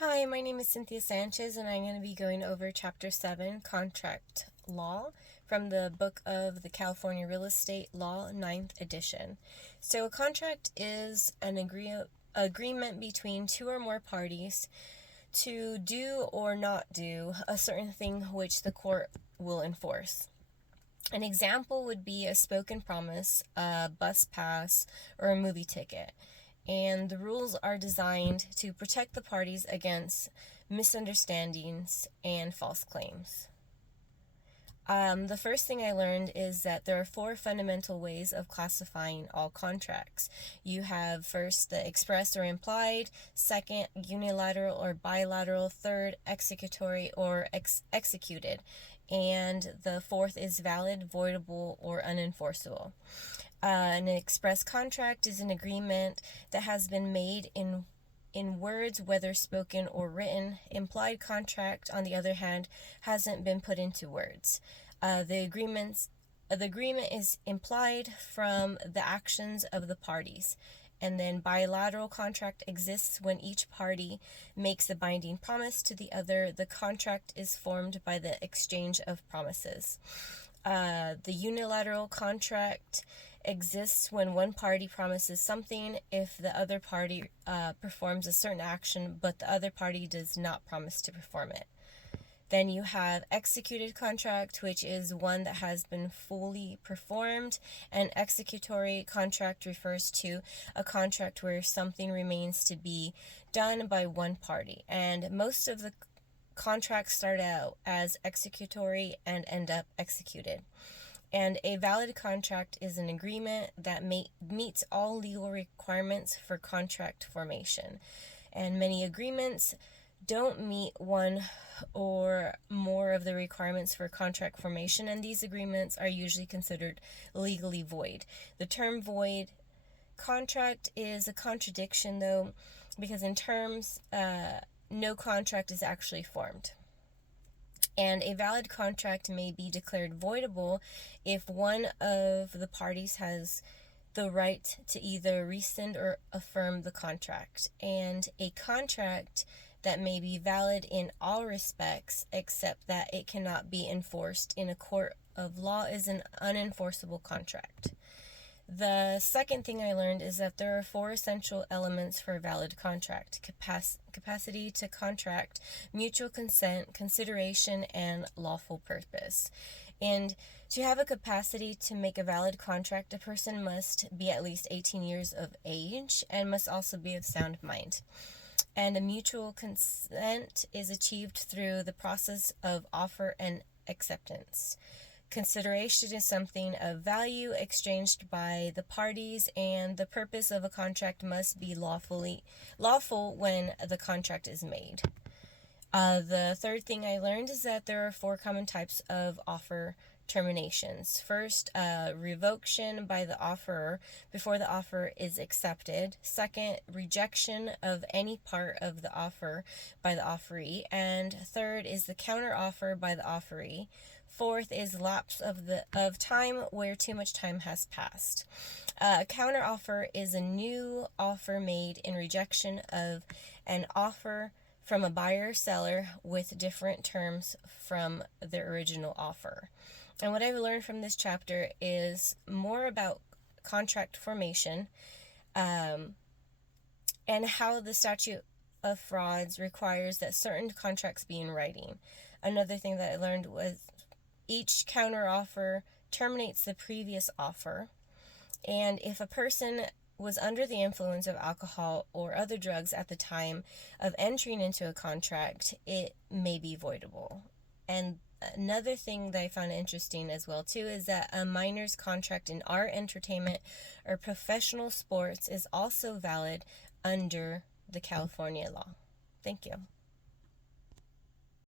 Hi, my name is Cynthia Sanchez, and I'm going to be going over Chapter 7, Contract Law, from the book of the California Real Estate Law, 9th edition. So a contract is an agreement between two or more parties to do or not do a certain thing which the court will enforce. An example would be a spoken promise, a bus pass, or a movie ticket. And the rules are designed to protect the parties against misunderstandings and false claims. The first thing I learned is that there are four fundamental ways of classifying all contracts. You have first the express or implied, second unilateral or bilateral, third executory or executed, and the fourth is valid, voidable, or unenforceable. An express contract is an agreement that has been made in words, whether spoken or written. Implied contract, on the other hand, hasn't been put into words. The agreement is implied from the actions of the parties. And then bilateral contract exists when each party makes a binding promise to the other. The contract is formed by the exchange of promises. The unilateral contract exists when one party promises something if the other party performs a certain action, but the other party does not promise to perform it. Then you have executed contract, which is one that has been fully performed. And executory contract refers to a contract where something remains to be done by one party. And most of the contracts start out as executory and end up executed. And a valid contract is an agreement that meets all legal requirements for contract formation. And many agreements don't meet one or more of the requirements for contract formation, and these agreements are usually considered legally void. The term void contract is a contradiction, though, because in terms, no contract is actually formed. And a valid contract may be declared voidable if one of the parties has the right to either rescind or affirm the contract. And a contract that may be valid in all respects except that it cannot be enforced in a court of law is an unenforceable contract. The second thing I learned is that there are four essential elements for a valid contract: capacity to contract, mutual consent, consideration, and lawful purpose. And to have a capacity to make a valid contract, a person must be at least 18 years of age and must also be of sound mind. And a mutual consent is achieved through the process of offer and acceptance. Consideration is something of value exchanged by the parties, and the purpose of a contract must be lawful when the contract is made. The third thing I learned is that there are four common types of offer terminations. First, revocation by the offerer before the offer is accepted. Second, rejection of any part of the offer by the offeree. And third is the counteroffer by the offeree. Fourth is lapse of time where too much time has passed. A counteroffer is a new offer made in rejection of an offer from a buyer or seller with different terms from the original offer. And what I've learned from this chapter is more about contract formation, and how the statute of frauds requires that certain contracts be in writing. Another thing that I learned was each counteroffer terminates the previous offer, and if a person was under the influence of alcohol or other drugs at the time of entering into a contract, it may be voidable. And another thing that I found interesting as well too is that a minor's contract in art, entertainment, or professional sports is also valid under the California law. Thank you.